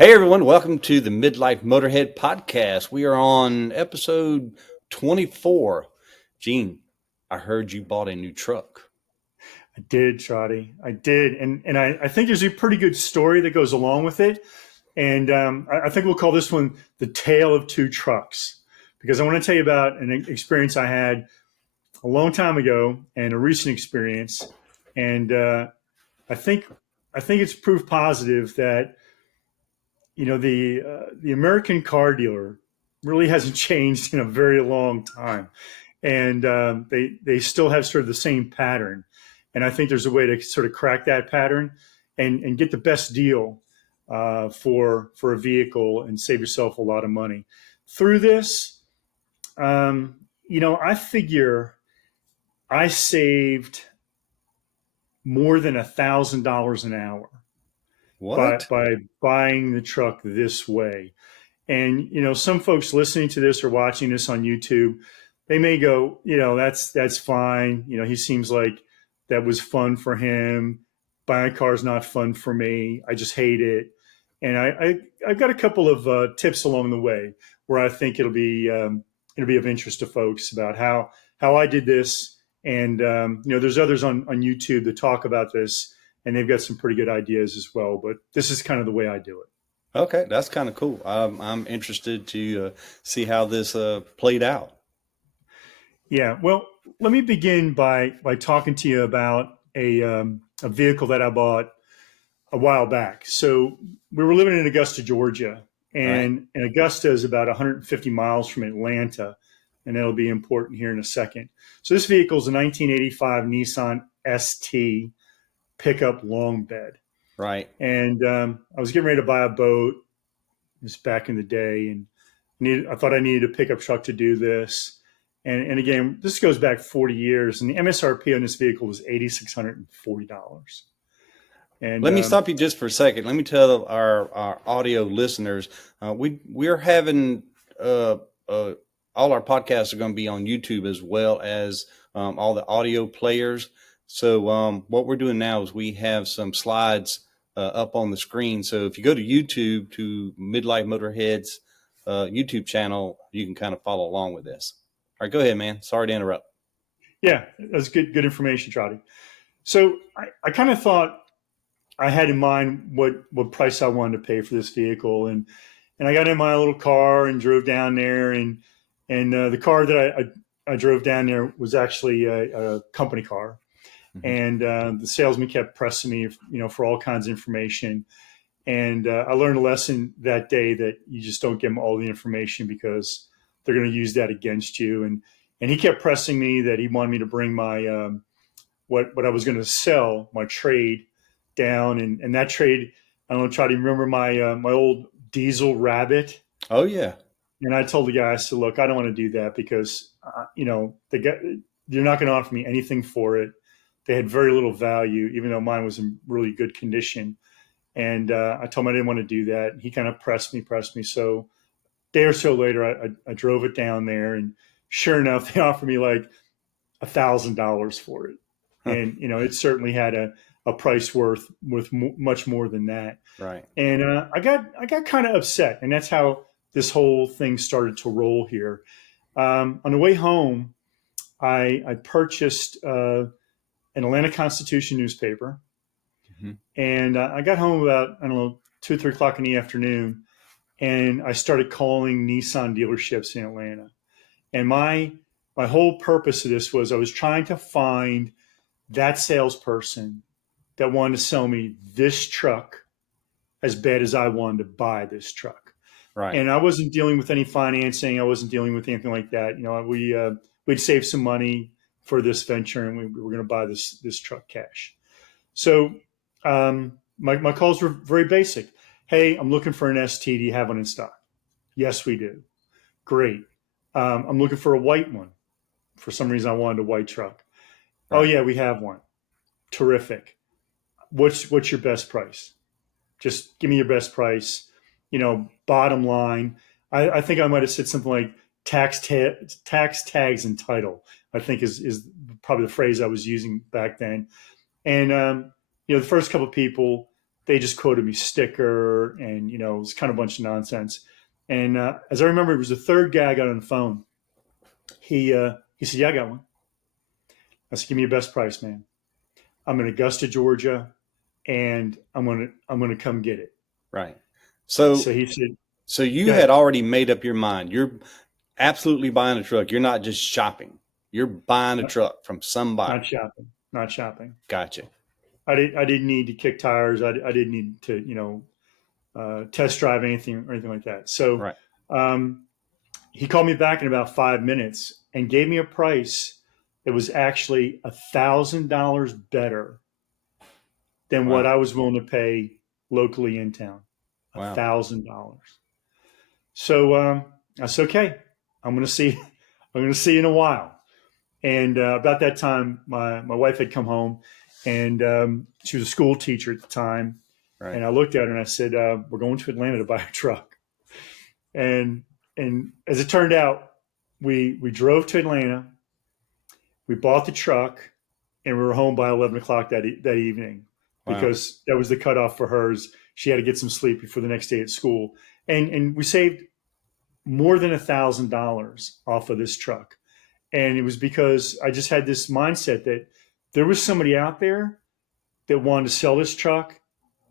Hey everyone, welcome to the Midlife Motorhead Podcast. We are on episode 24. Gene, I heard you bought a new truck. I did, Trotty. I did. And I think there's a pretty good story that goes along with it. And I think we'll call this one The Tale of Two Trucks, because I want to tell you about an experience I had a long time ago and a recent experience. And I think I think it's proof positive that the American car dealer really hasn't changed in a very long time, and they still have sort of the same pattern. And I think there's a way to sort of crack that pattern and get the best deal for a vehicle and save yourself a lot of money through this. I figure I saved more than $1,000 an hour by What? by buying the truck this way. And some folks listening to this or watching this on YouTube, they may go, that's fine. He seems like that was fun for him. Buying a car is not fun for me. I just hate it. And I've got a couple of tips along the way where I think it'll be of interest to folks about how I did this. And there's others on YouTube that talk about this, and they've got some pretty good ideas as well. But this is kind of the way I do it. Okay, that's kind of cool. I'm interested to see how this played out. Yeah, well, let me begin by talking to you about a vehicle that I bought a while back. So we were living in Augusta, Georgia, Right? and Augusta is about 150 miles from Atlanta, and that'll be important here in a second. So this vehicle is a 1985 Nissan ST pickup long bed, Right. and I was getting ready to buy a boat. This back in the day, and I thought I needed a pickup truck to do this. And again, this goes back 40 years, and the MSRP on this vehicle was $8,640. And Let me stop you just for a second. Let me tell our audio listeners we're having uh, all our podcasts are going to be on YouTube as well as all the audio players. So what we're doing now is we have some slides up on the screen. So if you go to YouTube to Midlife Motorheads YouTube channel, you can kind of follow along with this. All right, go ahead, man. Sorry to interrupt. yeah, that's good information, Trotty. So I kind of thought I had in mind what price I wanted to pay for this vehicle, and I got in my little car and drove down there, and the car that I drove down there was actually a company car, Mhm. and the salesman kept pressing me, for all kinds of information. And I learned a lesson that day that you just don't give them all the information because they're going to use that against you. And he kept pressing me that he wanted me to bring my what I was going to sell, my trade, down, and that trade. I don't know. Try to remember my old diesel Rabbit. Oh yeah. And I told the guy, I said, look, I don't want to do that because, the guy, they're not going to offer me anything for it. They had very little value, even though mine was in really good condition. And I told him I didn't want to do that. He kind of pressed me. So a day or so later, I drove it down there, and sure enough, they offered me like $1,000 for it. And it certainly had a price worth much more than that. Right. And I got kind of upset, and that's how this whole thing started to roll here. On the way home, I purchased an Atlanta Constitution newspaper, Mhm. and I got home about, I don't know, 2 or 3 o'clock in the afternoon, and I started calling Nissan dealerships in Atlanta. And my whole purpose of this was I was trying to find that salesperson that wanted to sell me this truck as bad as I wanted to buy this truck. Right. And I wasn't dealing with any financing. I wasn't dealing with anything like that. We'd saved some money for this venture, and we were going to buy this truck cash. So my calls were very basic. Hey, I'm looking for an ST. Do you have one in stock? Yes, we do. Great. I'm looking for a white one. For some reason, I wanted a white truck. Oh Right. yeah, we have one. Terrific. What's your best price? Just give me your best price. Bottom line. I think I might have said something like tax tags and title. I think is probably the phrase I was using back then. And the first couple of people, they just quoted me sticker, and it was kind of a bunch of nonsense. And as I remember, it was the third guy I got on the phone. He said, "Yeah, I got one." I said, "Give me your best price, man. I'm in Augusta, Georgia, and I'm gonna come get it." Right. So So he said, so you "Go had ahead." already made up your mind. You're absolutely buying a truck. You're not just shopping. You're buying a Not, truck from somebody. not shopping. Not shopping. Gotcha. I didn't need to kick tires. I didn't need to test drive anything or anything like that. So Right. um, he called me back in about 5 minutes and gave me a price that was actually $1,000 better than what Wow. I was willing to pay locally in town. A Wow. thousand dollars. So I said, "Okay, I'm going to see. I'm going to see you in a while." And about that time, my wife had come home, and she was a school teacher at the time. Right. And I looked at her and I said, "We're going to Atlanta to buy a truck." And as it turned out, we drove to Atlanta. We bought the truck, and we were home by 11 o'clock that evening, Wow. because that was the cutoff for hers. She had to get some sleep before the next day at school, and we saved more than $1,000 off of this truck. And it was because I just had this mindset that there was somebody out there that wanted to sell this truck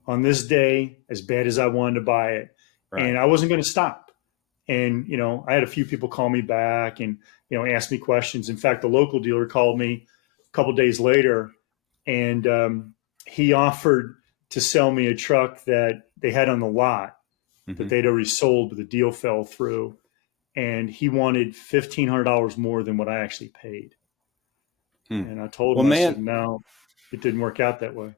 on this day as bad as I wanted to buy it. And Right. I wasn't going to stop. And, I had a few people call me back and, ask me questions. In fact, the local dealer called me a couple of days later, and he offered to sell me a truck that they had on the lot that Hmm. they'd already sold, but the deal fell through. And he wanted $1,500 more than what I actually paid. Hmm. And I told Well, him, I said, man, "No, it didn't work out that way."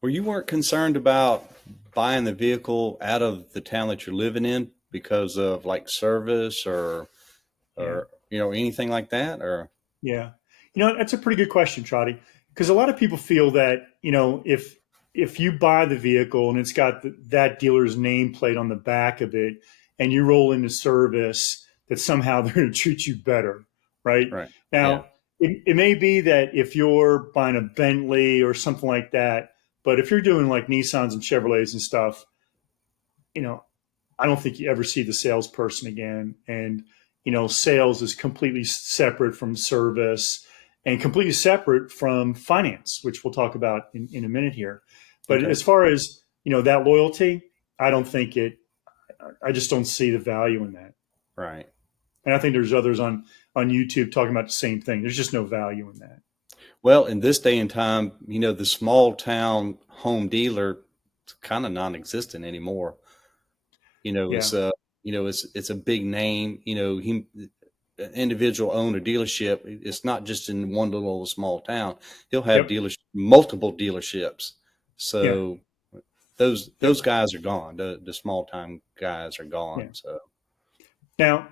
were you weren't concerned about buying the vehicle out of the town that you're living in because of like service Yeah. or anything like that? Or Yeah. That's a pretty good question, Trotty, because a lot of people feel that, if you buy the vehicle and it's got that dealer's nameplate on the back of it, and you roll into service, that somehow they're going to treat you better, right? right. Yeah. Now, it may be that if you're buying a Bentley or something like that, but if you're doing like Nissans and Chevrolets and stuff, you know, I don't think you ever see the salesperson again. And, sales is completely separate from service and completely separate from finance, which we'll talk about in a minute here. But Okay. as far as, that loyalty, I don't think I just don't see the value in that. Right. And I think there's others on YouTube talking about the same thing. There's just no value in that. Well, in this day and time, the small town home dealer is kind of non-existent anymore. Yeah. It's it's a big name. He an individual own a dealership. It's not just in one little small town. He'll have Yep. dealers, multiple dealerships. Yeah. So those Yep. those guys are gone. The small time guys are Yeah. gone. So Now,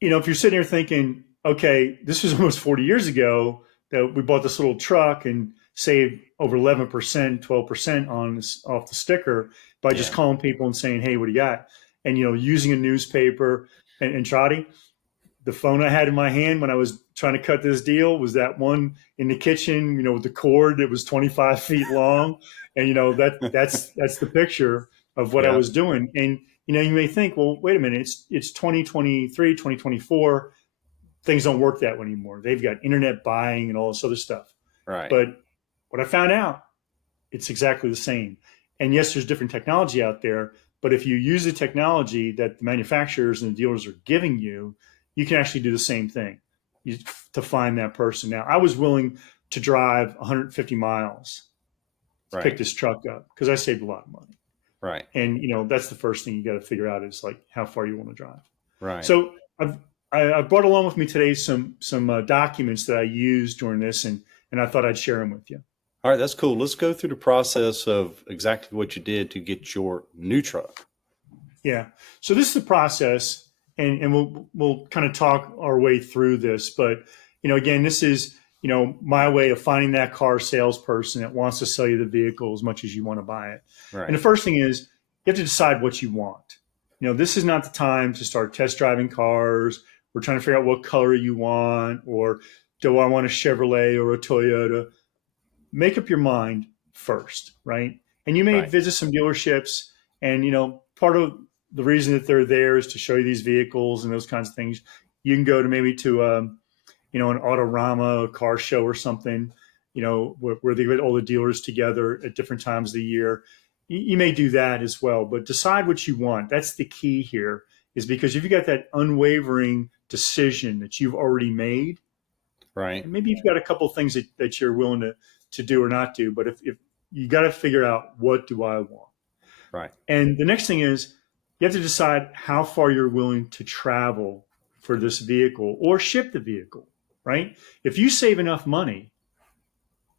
if you're sitting here thinking, okay, this was almost 40 years ago that we bought this little truck and saved over 11%, 12% on this off the sticker by just yeah, calling people and saying, "Hey, what do you got?" And, using a newspaper. And Trotty, the phone I had in my hand when I was trying to cut this deal was that one in the kitchen, with the cord that was 25 feet long. And, that's the picture of what I yeah, was doing. And, you may think, well, wait a minute, it's 2023, 2024. Things don't work that way anymore. They've got internet buying and all this other stuff. right, But what I found out, it's exactly the same. And yes, there's different technology out there, but if you use the technology that the manufacturers and the dealers are giving you, you can actually do the same thing to find that person. Now, I was willing to drive 150 miles to pick right, this truck up because I saved a lot of money. right, And that's the first thing you got to figure out is like how far you want to drive. right. So I brought along with me today some documents that I used during this, and I thought I'd share them with you. All right, that's cool. Let's go through the process of exactly what you did to get your new truck. Yeah. So this is the process, and we'll kind of talk our way through this. But again, this is my way of finding that car salesperson that wants to sell you the vehicle as much as you want to buy it. And Right, the first thing is you have to decide what you want. This is not the time to start test driving cars. We're trying to figure out what color you want, or do I want a Chevrolet or a Toyota? Make up your mind first, right? And you may Right. visit some dealerships, and part of the reason that they're there is to show you these vehicles and those kinds of things. You can go to maybe to an Autorama, a car show or something, where they get all the dealers together at different times of the year. You may do that as well, but decide what you want. That's the key here, is because if you got that unwavering decision that you've already made, Right. and maybe you've got a couple of things that you're willing to do or not do, but if you got to figure out, what do I want? Right. And the next thing is, you have to decide how far you're willing to travel for this vehicle or ship the vehicle, right? If you save enough money,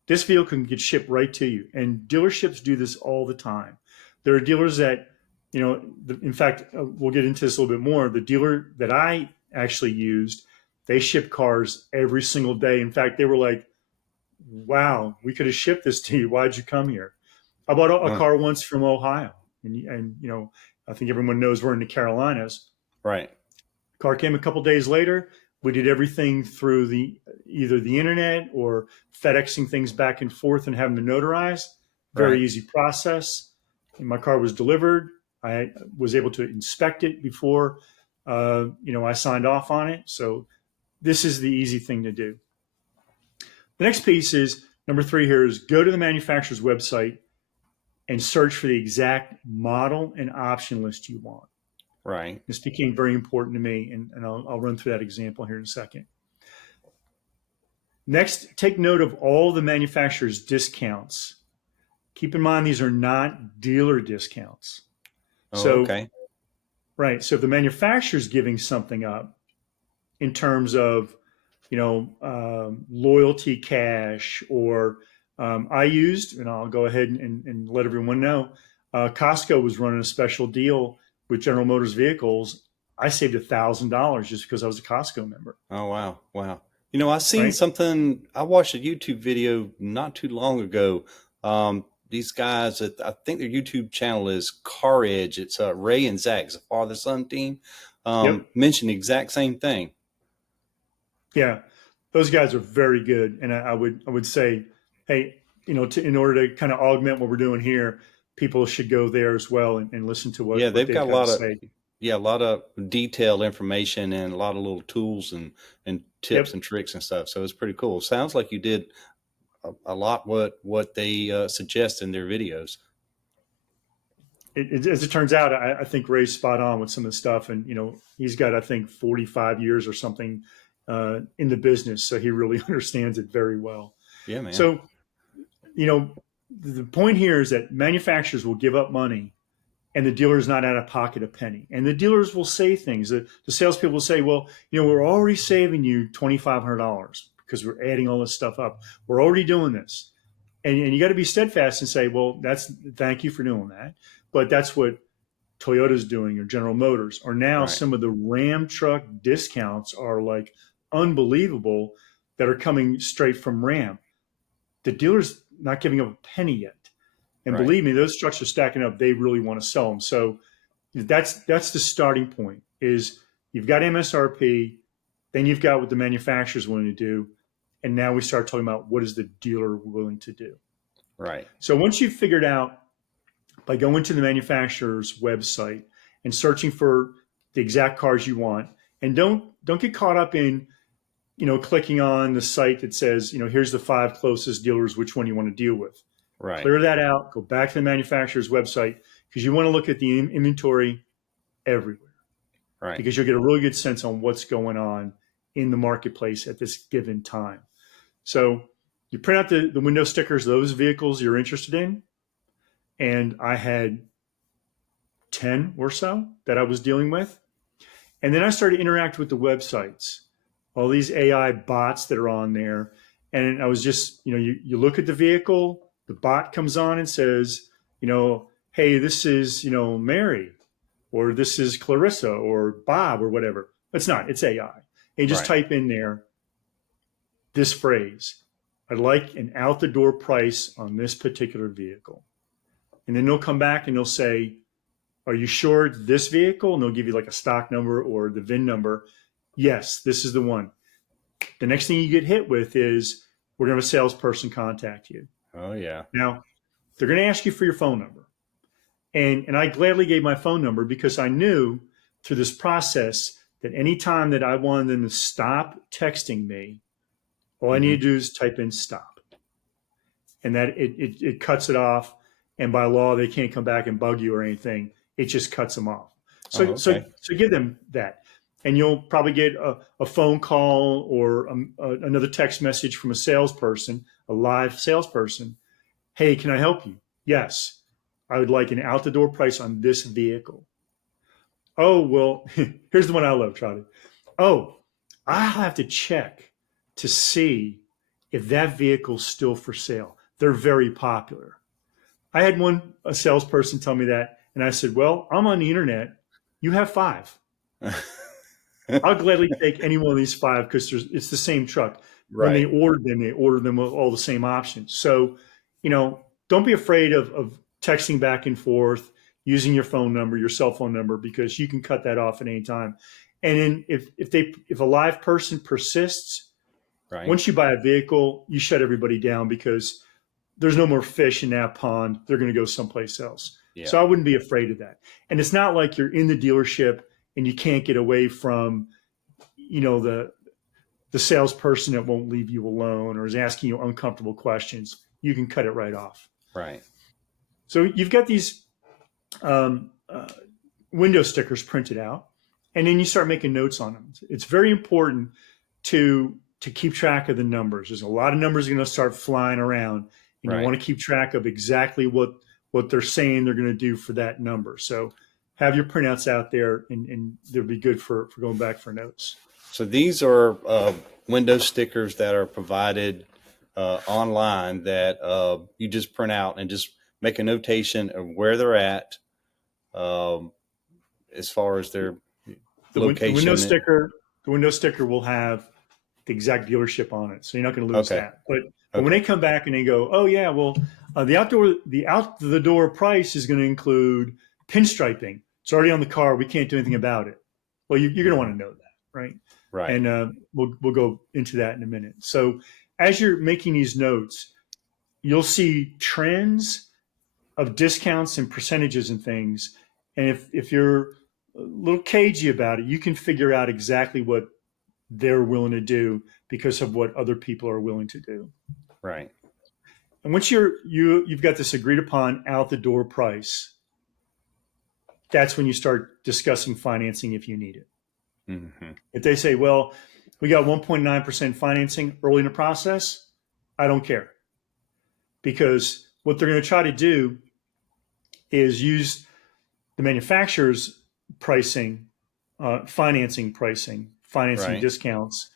this vehicle can get shipped right to you. And dealerships do this all the time. There are dealers that, in fact, we'll get into this a little bit more. The dealer that I actually used, they ship cars every single day. In fact, they were like, wow, we could have shipped this to you. Why'd you come here? I bought a car once from Ohio. And I think everyone knows we're in the Carolinas. Right. Car came a couple days later. We did everything through either the internet or FedExing things back and forth and having them notarized. Very Right. easy process. And my car was delivered. I was able to inspect it before, I signed off on it. So this is the easy thing to do. The next piece is number 3 here is go to the manufacturer's website and search for the exact model and option list you want. Right. This became very important to me, and I'll run through that example here in a second. Next, take note of all the manufacturer's discounts. Keep in mind, these are not dealer discounts. Oh, So, okay. right. So if the manufacturer's giving something up in terms of, loyalty cash, or I used, and I'll go ahead and let everyone know, Costco was running a special deal with General Motors vehicles. I saved $1,000 just because I was a Costco member. Oh, wow. Wow. I seen Right? something, I watched a YouTube video not too long ago. These guys, I think their YouTube channel is Car Edge. It's Ray and Zach, it's a father-son team, Yep. mentioned the exact same thing. Yeah. Those guys are very good. And I would say, hey, in order to kind of augment what we're doing here, people should go there as well and listen to what Yeah, they've they've got a got lot to of say. a lot of detailed information and a lot of little tools and tips Yep. and tricks and stuff. So it's pretty cool. Sounds like you did a lot what they suggest in their videos. As it turns out, I think Ray's spot on with some of the stuff, and he's got, I think, 45 years or something in the business, so he really understands it very well. Yeah, man. So, the point here is that manufacturers will give up money, and the dealer's not out of pocket a penny. And the dealers will say things. The salespeople will say, "Well, we're already saving you $2,500 because we're adding all this stuff up. We're already doing this." And you got to be steadfast and say, "Well, thank you for doing that." But that's what Toyota's doing, or General Motors, or now Right. some of the Ram truck discounts are like unbelievable that are coming straight from Ram. The dealer's not giving up a penny yet. And Right. believe me, those trucks are stacking up. They really want to sell them. So that's the starting point, is you've got MSRP, then you've got what the manufacturer's willing to do. And now we start talking about what is the dealer willing to do. Right. So once you've figured out, by going to the manufacturer's website and searching for the exact cars you want, and don't get caught up in, clicking on the site that says, here's the 5 closest dealers, which one you want to deal with. Right. Clear that out, go back to the manufacturer's website, because you want to look at the inventory everywhere, Right. because you'll get a really good sense on what's going on in the marketplace at this given time. So you print out the window stickers, those vehicles you're interested in. And I had 10 or so that I was dealing with. And then I started to interact with the websites, all these AI bots that are on there. And I was just, you look at the vehicle, the bot comes on and says, hey, this is, Mary, or this is Clarissa, or Bob, or whatever. It's not, it's AI. And you just Right. type in there this phrase: I'd like an out the door price on this particular vehicle. And then they'll come back and they'll say, are you sure it's this vehicle? And they'll give you like a stock number or the VIN number. Yes, this is the one. The next thing you get hit with is, we're going to have a salesperson contact you. Oh, yeah. Now, they're going to ask you for your phone number. And I gladly gave my phone number because I knew through this process that anytime that I wanted them to stop texting me, all I Mm-hmm. need to do is type in stop. And that it cuts it off. And by law, they can't come back and bug you or anything. It just cuts them off. So, Oh, okay. so give them that. And you'll probably get a phone call or another text message from a salesperson, a live salesperson. Hey, can I help you? Yes. I would like an out the door price on this vehicle. Oh, well, here's the one I love, Charlie. Oh, I'll have to check to see if that vehicle's still for sale. They're very popular. I had a salesperson tell me that, and I said, well, I'm on the internet. You have 5. I'll gladly take any one of these 5 because it's the same truck. When they ordered them with all the same options. So, don't be afraid of texting back and forth, using your phone number, your cell phone number, because you can cut that off at any time. And then if a live person persists, Right. once you buy a vehicle, you shut everybody down because there's no more fish in that pond. They're going to go someplace else. Yeah. So I wouldn't be afraid of that. And it's not like you're in the dealership and you can't get away from, the salesperson that won't leave you alone or is asking you uncomfortable questions. You can cut it right off. Right. So you've got these window stickers printed out, and then you start making notes on them. It's very important to keep track of the numbers. There's a lot of numbers going to start flying around, and you want to keep track of exactly what they're saying they're going to do for that number. So have your printouts out there, and they'll be good for going back for notes. So these are window stickers that are provided online that you just print out and just make a notation of where they're at as far as their location. The window sticker will have the exact dealership on it, so you're not going to lose that. But when they come back and they go, oh yeah, well the out the door price is going to include pinstriping. It's already on the car. We can't do anything about it. Well, you're going to want to know that, right? Right. And we'll go into that in a minute. So as you're making these notes, you'll see trends of discounts and percentages and things. And if you're a little cagey about it, you can figure out exactly what they're willing to do because of what other people are willing to do. Right. And once you've got this agreed upon out the door price, that's when you start discussing financing if you need it. Mm-hmm. If they say, well, we got 1.9% financing early in the process, I don't care. Because what they're going to try to do is use the manufacturer's pricing, financing discounts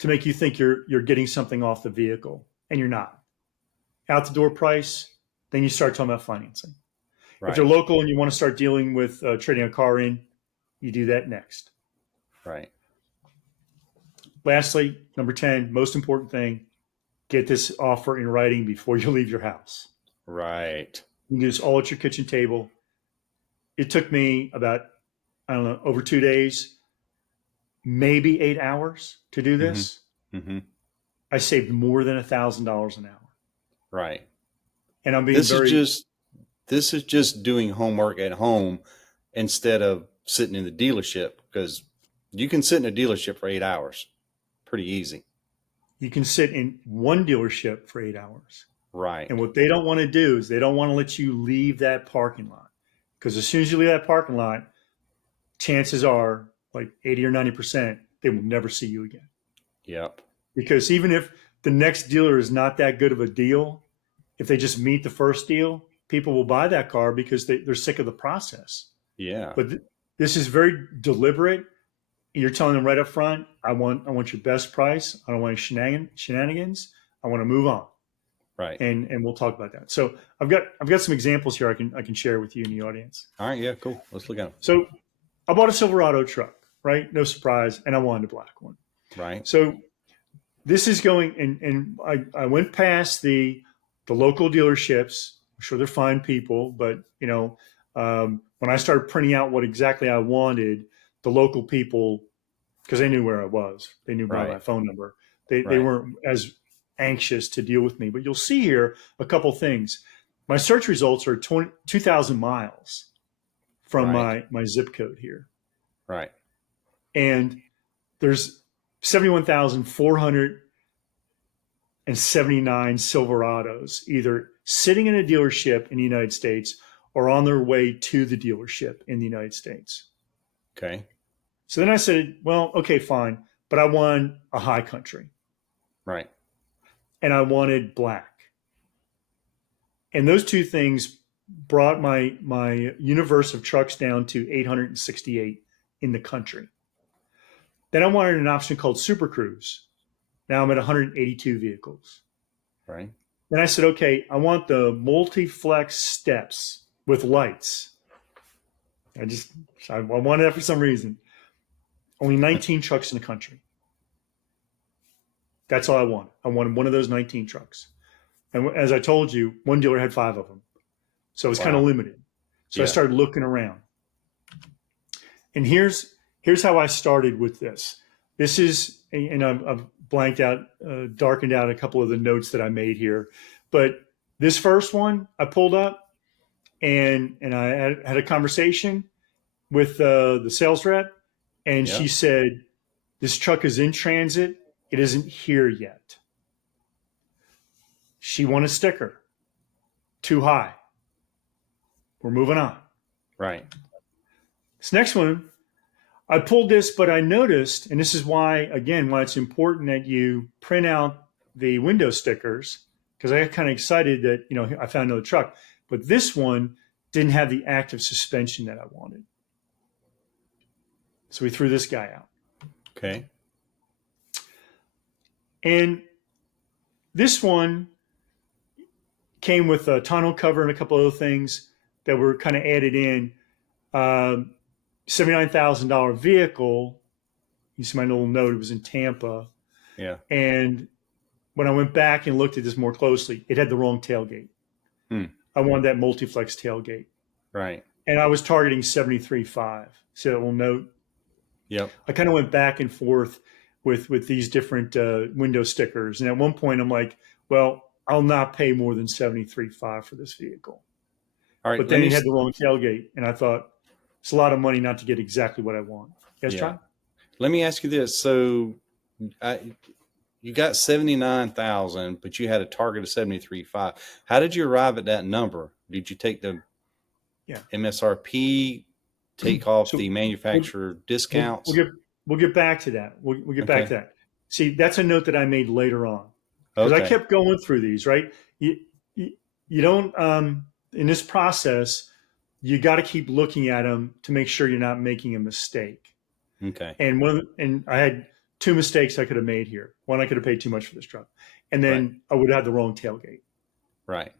to make you think you're getting something off the vehicle, and you're not. Out the door price, then you start talking about financing. Right. If you're local and you want to start dealing with trading a car in, you do that next. Right. Lastly, number 10, most important thing, get this offer in writing before you leave your house. Right. You can do this all at your kitchen table. It took me about, over 2 days, maybe 8 hours to do this. Mm-hmm. I saved more than $1,000 an hour. Right. And I'm being this is just doing homework at home instead of sitting in the dealership, because you can sit in a dealership for 8 hours. Pretty easy. You can sit in one dealership for 8 hours. Right. And what they don't want to do is they don't want to let you leave that parking lot. Because as soon as you leave that parking lot, chances are like 80 or 90%, they will never see you again. Yep. Because even if the next dealer is not that good of a deal, if they just meet the first deal, people will buy that car because they're sick of the process. Yeah. But this is very deliberate. You're telling them right up front, I want your best price. I don't want any shenanigans. I want to move on. Right. And we'll talk about that. So I've got some examples here I can share with you in the audience. All right. Yeah, cool. Let's look at them. So I bought a Silverado truck, right? No surprise. And I wanted a black one. Right. So this is going, and I went past the local dealerships. I'm sure they're fine people, but when I started printing out what exactly I wanted, the local people, because they knew where I was, they knew by my phone number. They weren't as anxious to deal with me. But you'll see here a couple things. my search results are 2,000 miles from Right. my zip code here. Right. And there's 71,479 Silverados either sitting in a dealership in the United States or on their way to the dealership in the United States. Okay. So then I said, well, okay, fine, but I want a high country Right. and I wanted black. And those two things brought my universe of trucks down to 868 in the country. Then I wanted an option called Super Cruise. Now I'm at 182 vehicles. Right. Then I said, okay, I want the multi-flex steps with lights. I wanted that for some reason. Only 19 trucks in the country. That's all I want. I wanted one of those 19 trucks. And as I told you, one dealer had 5 of them. So it was kind of Wow. limited. So I Yeah. started looking around. And here's how I started with this. This is, and I've blanked out, darkened out a couple of the notes that I made here. But this first one I pulled up and I had a conversation with the sales rep. And Yeah. she said, this truck is in transit. It isn't here yet. She won a sticker. Too high. We're moving on. Right. This next one, I pulled this, but I noticed, and this is why, again, why it's important that you print out the window stickers, because I got kind of excited that, I found another truck. But this one didn't have the active suspension that I wanted. So we threw this guy out. Okay. And this one came with a tonneau cover and a couple other things that were kind of added in. $79,000 vehicle. You see my little note, it was in Tampa. Yeah. And when I went back and looked at this more closely, it had the wrong tailgate. Hmm. I wanted that multi-flex tailgate. Right. And I was targeting 73.5. See that little note? Yep. I kind of went back and forth with these different window stickers. And at one point, I'm like, well, I'll not pay more than 73.5 for this vehicle. All right. But then it had the wrong tailgate. And I thought, it's a lot of money not to get exactly what I want. Yes, Yeah. John? Let me ask you this. So you got 79,000, but you had a target of 73.5. How did you arrive at that number? Did you take the MSRP, take off So the manufacturer discounts? We'll get back to that. We'll get back to that. See, that's a note that I made later on. Because I kept going through these, right? You don't, in this process, you got to keep looking at them to make sure you're not making a mistake. Okay. And I had 2 mistakes I could have made here. One, I could have paid too much for this truck. And then I would have had the wrong tailgate. Right.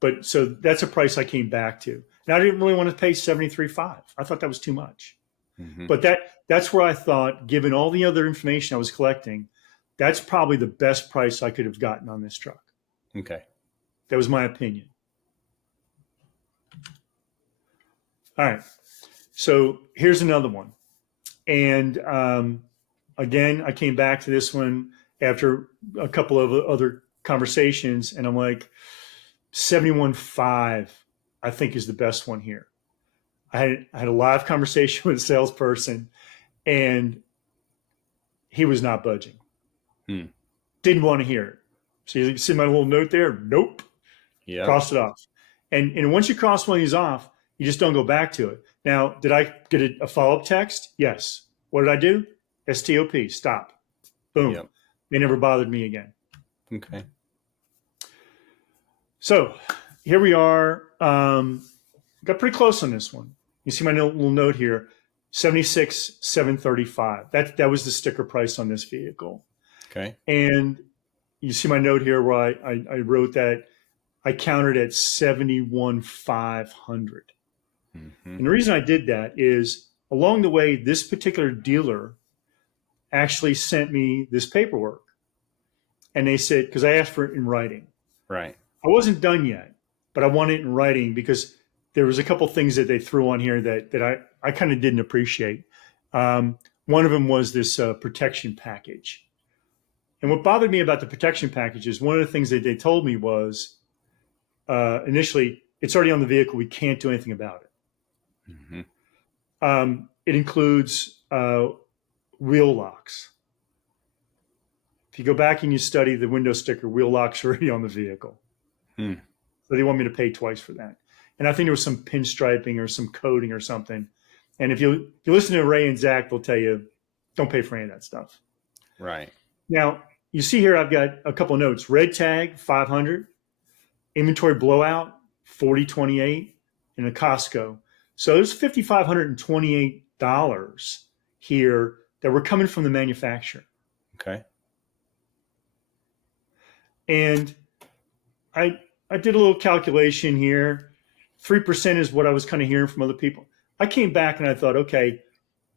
But so that's a price I came back to. And I didn't really want to pay 73.5. I thought that was too much. Mm-hmm. But that's where I thought, given all the other information I was collecting, that's probably the best price I could have gotten on this truck. Okay. That was my opinion. All right. So here's another one. And again, I came back to this one after a couple of other conversations, and I'm like, 71.5, I think, is the best one here. I had a live conversation with a salesperson, and he was not budging. Didn't want to hear it. So you see my little note there? Nope. Yeah. Crossed it off. And once you cross one of these off, you just don't go back to it. Now, did I get a follow-up text? Yes. What did I do? STOP, stop. Boom. Yep. They never bothered me again. Okay. So here we are. Got pretty close on this one. You see my little note here, 76,735. That was the sticker price on this vehicle. Okay. And you see my note here where I wrote that I counted at 71,500. Mm-hmm. And the reason I did that is along the way, this particular dealer actually sent me this paperwork. And they said, because I asked for it in writing. Right. I wasn't done yet, but I want it in writing because there was a couple things that they threw on here that I kind of didn't appreciate. One of them was this protection package. And what bothered me about the protection package is one of the things that they told me was initially, it's already on the vehicle. We can't do anything about it. It includes wheel locks. If you go back and you study the window sticker, wheel locks are already on the vehicle. So they want me to pay twice for that. And I think there was some pinstriping or some coating or something. And if you listen to Ray and Zach, they'll tell you, don't pay for any of that stuff. Right. Now, you see here, I've got a couple of notes. Red tag, 500. Inventory blowout, 4028 in a Costco. So there's $5,528 here that were coming from the manufacturer. Okay. And I did a little calculation here. 3% is what I was kind of hearing from other people. I came back and I thought, okay,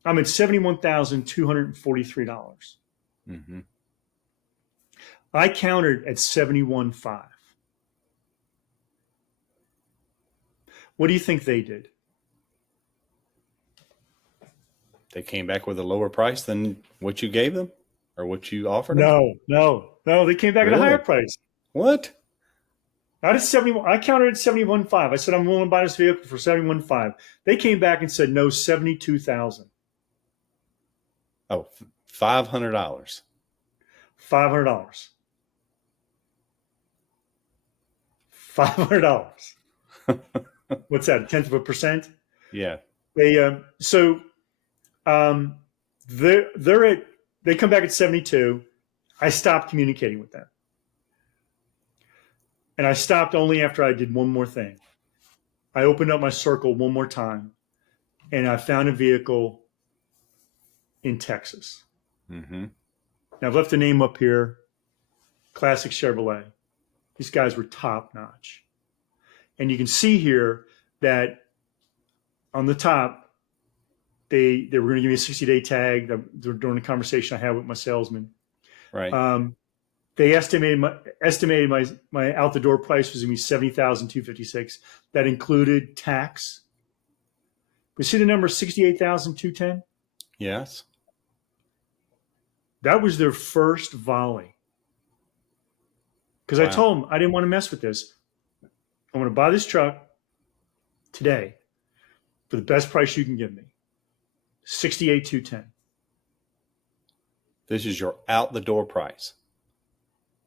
I'm at $71,243. I countered at 71.5. What do you think they did? They came back with a lower price than what you gave them or what you offered them? No. They came back at a higher price. What? Not at 71. I counted at 71.5. I said, I'm willing to buy this vehicle for 71.5. They came back and said, no, 72,000. Oh, $500. $500. $500. What's that? 0.1%? Yeah. They come back at 72. I stopped communicating with them. And I stopped only after I did one more thing. I opened up my circle one more time and I found a vehicle in Texas. Now I've left the name up here, Classic Chevrolet. These guys were top notch. And you can see here that on the top, they were going to give me a 60-day tag during the conversation I had with my salesman. Right. They estimated my out the door price was going to be $70,256. That included tax. We see the number 68,210. Yes. That was their first volley. Because I told them I didn't want to mess with this. I want to buy this truck today for the best price you can give me. 68,210. This is your out the door price.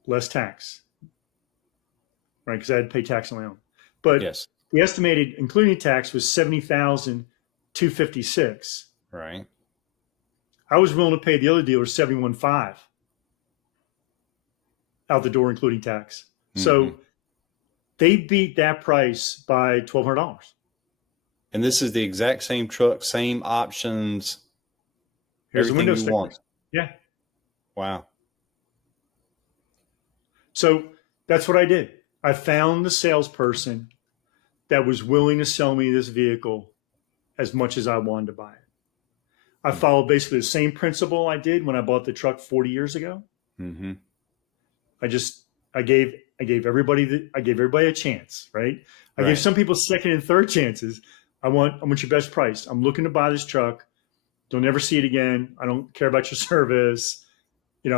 Less tax. Right? Because I had to pay tax on my own. But yes, the estimated, including tax, was $70,256. Right. I was willing to pay the other dealer $71,500 out the door, including tax. So they beat that price by $1,200. And this is the exact same truck, same options. Here's the window everything you want. Yeah. Wow. So that's what I did. I found the salesperson that was willing to sell me this vehicle as much as I wanted to buy it. I followed basically the same principle I did when I bought the truck 40 years ago. I gave everybody a chance, right? I gave some people second and third chances. I want your best price. I'm looking to buy this truck. Don't ever see it again. I don't care about your service. I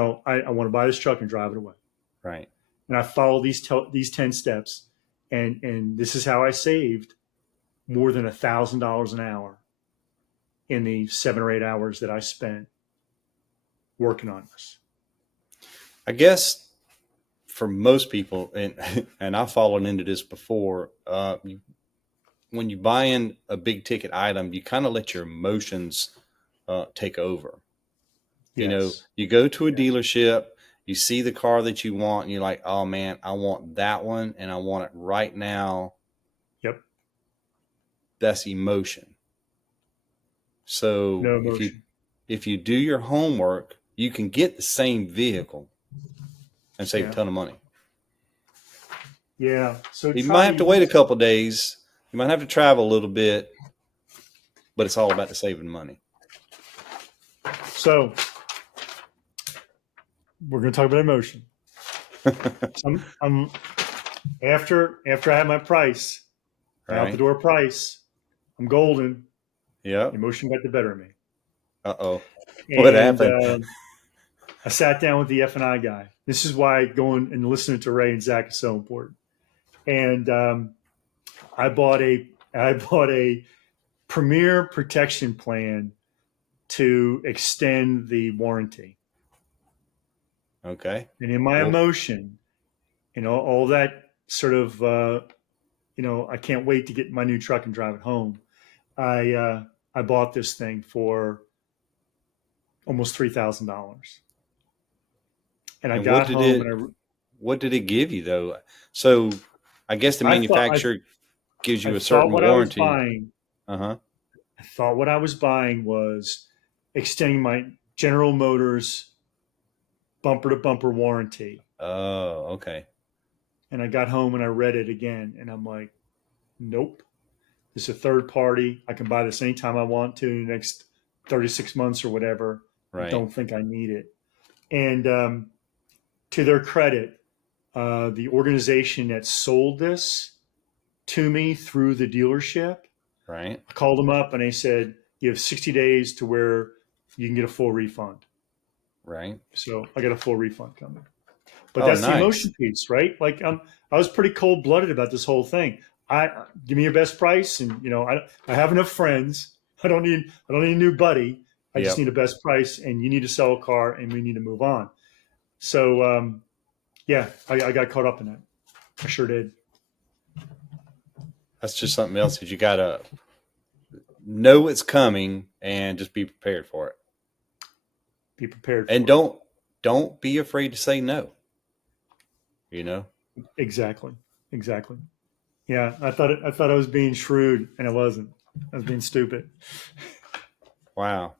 want to buy this truck and drive it away. Right. And I followed these 10 steps, and this is how I saved more than $1,000 an hour in the 7 or 8 hours that I spent working on this. I guess for most people, and I've fallen into this before, when you buy in a big ticket item, you kind of let your emotions take over. Yes. You go to a dealership, you see the car that you want, and you're like, oh man, I want that one, and I want it right now. Yep. That's emotion. So No emotion. if you do your homework, you can get the same vehicle and save a ton of money. Yeah. So you might have to wait a couple of days. You might have to travel a little bit, but it's all about the saving money. So we're going to talk about emotion. I'm after I have my price, out the door price, I'm golden. Yeah. Emotion got the better of me. Uh-oh. What happened? I sat down with the F&I guy. This is why going and listening to Ray and Zach is so important. And I bought a Premier Protection Plan to extend the warranty. Okay. And in my Well, emotion, all that sort of, I can't wait to get my new truck and drive it home. I bought this thing for almost $3,000, and I and what got did home it and what did it give you though? So I guess the I thought manufacturer gives I you a thought certain what I was warranty. buying. Uh-huh. I thought what I was buying was extending my General Motors bumper to bumper warranty. Oh, okay. And I got home and I read it again, and I'm like, nope. This is a third party. I can buy this anytime I want to in the next 36 months or whatever. I Right. don't think I need it. And to their credit, the organization that sold this to me through the dealership, Right. I called them up and they said, you have 60 days to where you can get a full refund. Right. So I got a full refund coming. But Oh, that's the nice. emotion piece, right? Like I was pretty cold blooded about this whole thing. I Give me your best price, and I have enough friends. I don't need a new buddy. I just Yep. need a best price, and you need to sell a car, and we need to move on. So yeah, I got caught up in that. I sure did. That's just something else that you gotta know it's coming and just be prepared for it. Be prepared And for it. don't be afraid to say no. You know? Exactly. Exactly. Yeah, I thought I was being shrewd, and I wasn't. I was being stupid. Wow.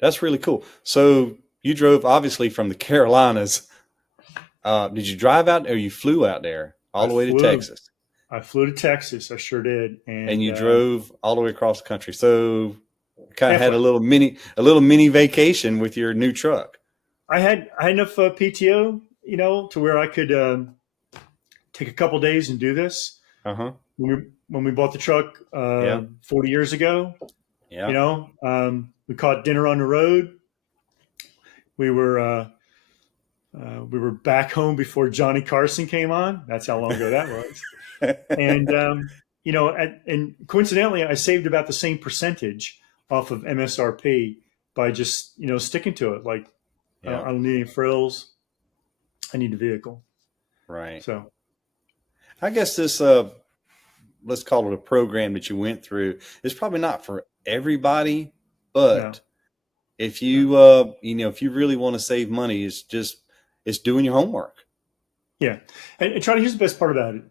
That's really cool. So you drove obviously from the Carolinas. Did you drive out or you flew out there all I the way to flew. Texas? I flew to Texas. I sure did, And and you drove all the way across the country. So kind of had halfway. a little mini vacation with your new truck. I had enough PTO, to where I could take a couple days and do this. Uh-huh. When we bought the truck Yeah. 40 years ago, Yeah. we caught dinner on the road. We were we were back home before Johnny Carson came on. That's how long ago that was. And and coincidentally, I saved about the same percentage off of MSRP by just sticking to it. Like Yeah. I don't need any frills. I need a vehicle. Right. So I guess this let's call it a program that you went through is probably not for everybody, no, but if no, you if you really want to save money, it's doing your homework. yeah. And Charlie, here's the best part about it.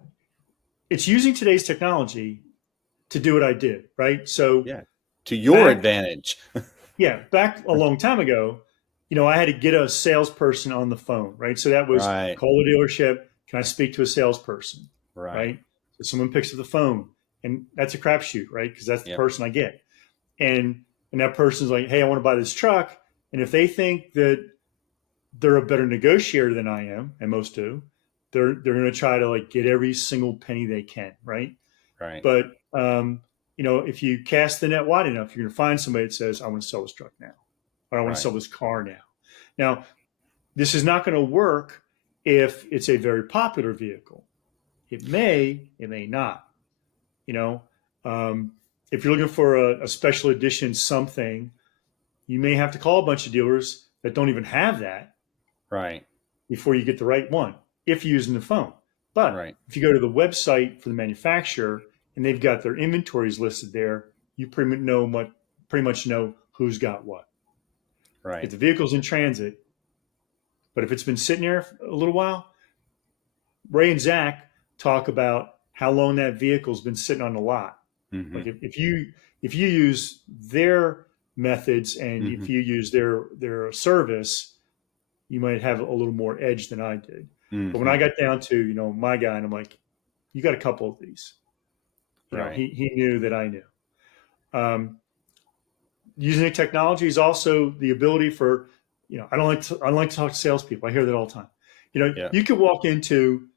It's using today's technology to do what I did. Right. So Yeah. To your back, advantage. yeah, back a long time ago, I had to get a salesperson on the phone. Right. So that was Right. call the dealership. Can I speak to a salesperson? Right. Right. So someone picks up the phone, and that's a crapshoot, right? Because that's the Yep. person I get, and that person's like, "Hey, I want to buy this truck," and if they think that they're a better negotiator than I am, and most do, they're going to try to like get every single penny they can, right? Right. But if you cast the net wide enough, you're going to find somebody that says, "I want to sell this truck now," or "I want to Right. sell this car now." Now, this is not going to work if it's a very popular vehicle. It may not. You know, if you're looking for a special edition something, you may have to call a bunch of dealers that don't even have that Right. before you get the right one if you're using the phone. But Right. if you go to the website for the manufacturer and they've got their inventories listed there, you pretty much know who's got what. If Right. the vehicle's in transit, but if it's been sitting there a little while, Ray and Zach talk about how long that vehicle's been sitting on the lot. Mm-hmm. Like if you use their methods and Mm-hmm. if you use their service, you might have a little more edge than I did. But when Mm-hmm. I got down to my guy, and I'm like, you got a couple of these. Right. He knew that I knew. Using the technology is also the ability for I don't like to talk to salespeople. I hear that all the time. Yeah. You could walk into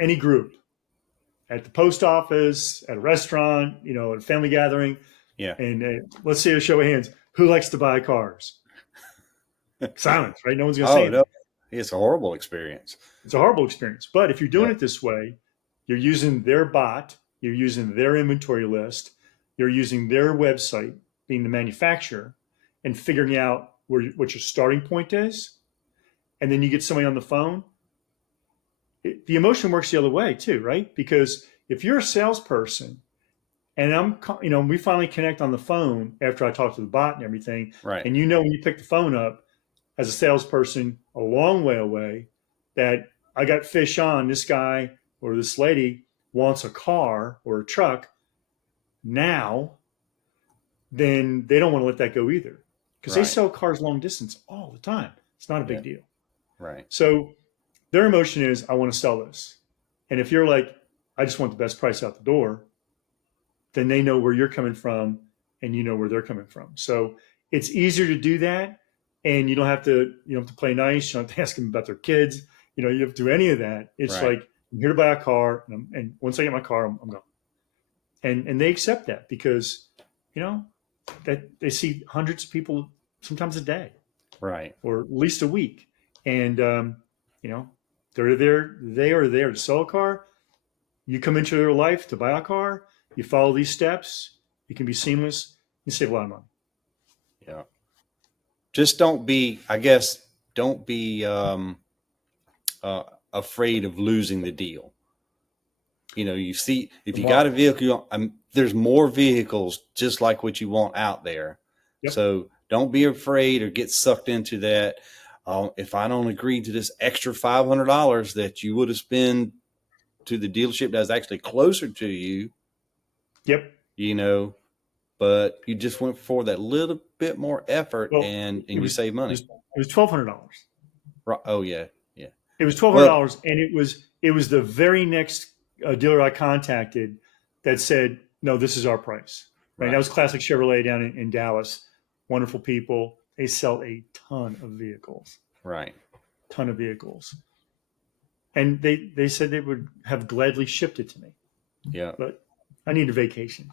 any group at the post office, at a restaurant, at a family gathering, Yeah. and let's see a show of hands. Who likes to buy cars? Silence, right? No one's going to say Oh anything. no. It's a horrible experience. It's a horrible experience. But if you're doing Yep. it this way, You're using their bot, you're using their inventory list, you're using their website, being the manufacturer, and figuring out what your starting point is. And then you get somebody on the phone. The emotion works the other way too, right? Because if you're a salesperson and we finally connect on the phone after I talk to the bot and everything, Right. and when you pick the phone up as a salesperson a long way away, that I got fish on, this guy or this lady wants a car or a truck now, then they don't want to let that go either. Because they Right. sell cars long distance all the time. It's not a Yeah. big deal. Right. So their emotion is, I want to sell this. And if you're like, I just want the best price out the door, then they know where you're coming from and you know where they're coming from. So it's easier to do that. And you don't have to play nice. You don't have to ask them about their kids. You don't have to do any of that. It's Right. like, I'm here to buy a car. And once I get my car, I'm going. And they accept that because, that they see hundreds of people sometimes a day Right. or at least a week. And, they are there to sell a car. You come into their life to buy a car, you follow these steps, it can be seamless, you save a lot of money. Yeah. Just don't be afraid of losing the deal. You see, if you got a vehicle, there's more vehicles just like what you want out there. Yep. So don't be afraid or get sucked into that. If I don't agree to this extra $500 that you would have spent to the dealership that's actually closer to you. Yep. But you just went for that little bit more effort and you save money. It was $1,200. Right. Oh yeah. Yeah. It was $1,200. And it was the very next dealer I contacted that said, no, this is our price. Right. That was Classic Chevrolet down in Dallas. Wonderful people. They sell a ton of vehicles. Right. Ton of vehicles. And they said they would have gladly shipped it to me. Yeah. But I need a vacation.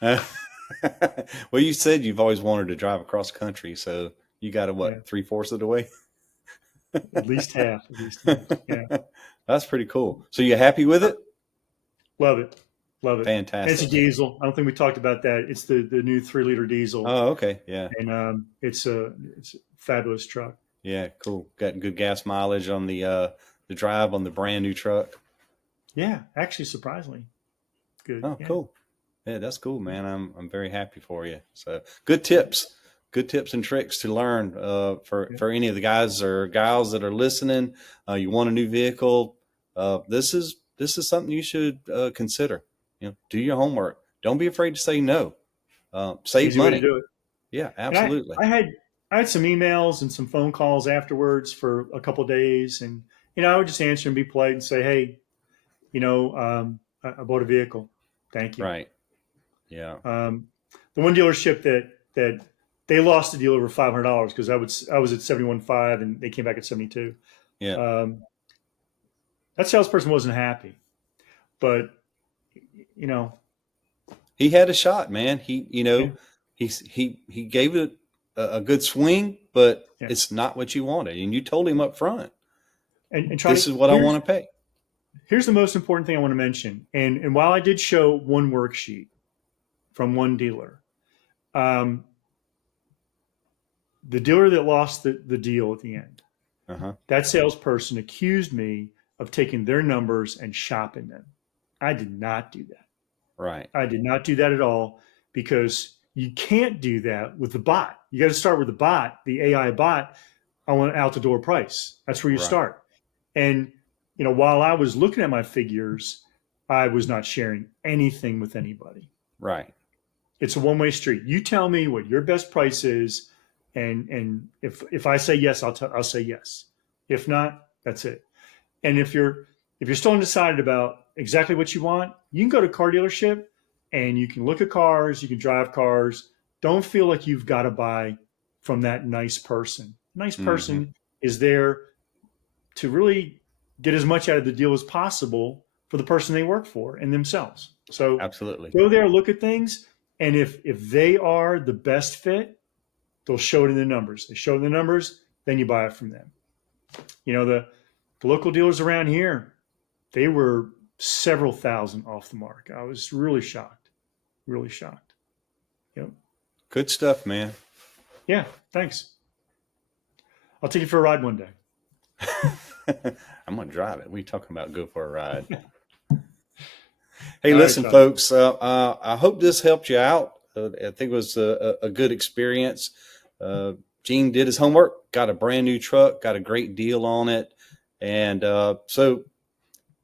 Well, you said you've always wanted to drive across the country, so you got to 3/4 of the way? At least half. Yeah. That's pretty cool. So you happy with it? Love it. Fantastic. And it's a diesel. I don't think we talked about that. It's the new 3-liter diesel. Oh, okay. Yeah. And it's a fabulous truck. Yeah, cool. Got good gas mileage on the drive on the brand new truck. Yeah, actually, surprisingly good. Oh, yeah. Cool. Yeah, that's cool, man. I'm very happy for you. So good tips and tricks to learn for any of the guys or gals that are listening. You want a new vehicle? This is something you should consider. Do your homework. Don't be afraid to say no. Save Easy money. way to do it. Yeah, absolutely. I had some emails and some phone calls afterwards for a couple of days, and I would just answer and be polite and say, hey, I bought a vehicle. Thank you. Right. Yeah. The one dealership that they lost a deal over $500 because I was at 71.5 and they came back at 72. Yeah. That salesperson wasn't happy, but he had a shot, man. He gave it a good swing, but it's not what you wanted, and you told him up front. And this is what I want to pay. Here's the most important thing I want to mention. And while I did show one worksheet from one dealer, the dealer that lost the deal at the end, that salesperson accused me of taking their numbers and shopping them. I did not do that. Right. I did not do that at all because you can't do that with the bot. You got to start with the bot, the AI bot. I want an out the door price. That's where you start. And while I was looking at my figures, I was not sharing anything with anybody. Right. It's a one-way street. You tell me what your best price is, and if I say yes, I'll say yes. If not, that's it. And if you're still undecided about exactly what you want, you can go to a car dealership and you can look at cars, you can drive cars. Don't feel like you've got to buy from that nice person. Nice person is there to really get as much out of the deal as possible for the person they work for and themselves. So absolutely go there, look at things. And if they are the best fit, they'll show it in the numbers. They show it in the numbers, then you buy it from them. The local dealers around here, they were several thousand off the mark. I was really shocked. Really shocked. Yep. Good stuff, man. Yeah. Thanks. I'll take you for a ride one day. I'm going to drive it. We talking about go for a ride. Hey, All listen, right, folks, I hope this helped you out. I think it was a good experience. Gene did his homework, got a brand new truck, got a great deal on it. And so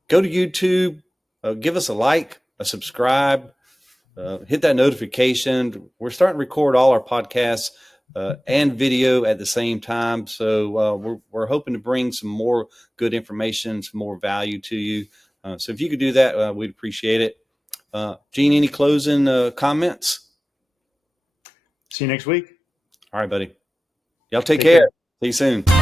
go to YouTube, give us a like, a subscribe, hit that notification. We're starting to record all our podcasts and video at the same time. So we're hoping to bring some more good information, some more value to you. So if you could do that, we'd appreciate it. Gene, any closing comments? See you next week. All right, buddy. Y'all take Take care. care. See you soon.